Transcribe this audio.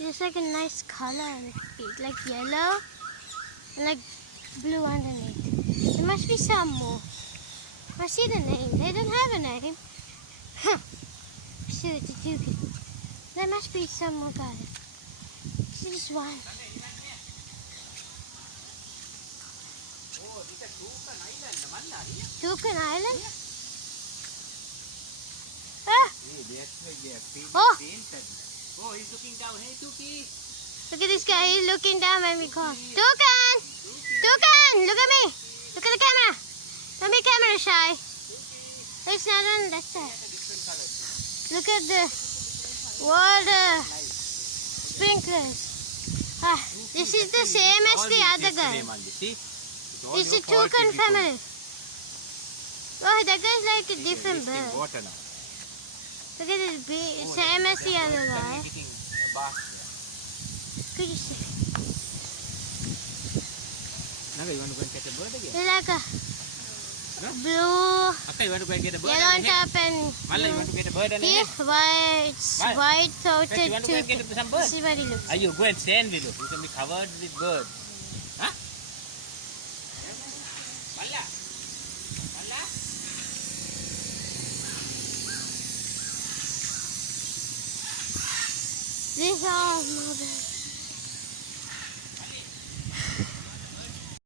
It's like a nice color, like yellow and like blue underneath. There must be some more. I see the name. They don't have a name. Huh. See the toucan. There must be some more guys. This is one. Oh, this is Toucan Island. Toucan Island? Yeah. Ah! Oh! Oh, he's looking down. Hey, Tuki. Look at this guy. He's looking down when we call. Toucan! Toucan! Look at me. Look at the camera. Don't be camera shy. It's not on that side. Look at the water sprinklers. Ah, this is the same as the other guy. It's a toucan family. Oh, that guy's like a different bird. Look at this bee. Same as the other guy. Could you see? Naga, you want to go and catch a bird again? It's like a blue, Okay, you want to go and get a bird? yellow on top and Malla, you want to get a bird and here, white throated you want to go and get toucan. some bird? This is what he looks Are you go and stand with you? You can be covered with birds. Huh? Malla? Malla? These are my birds.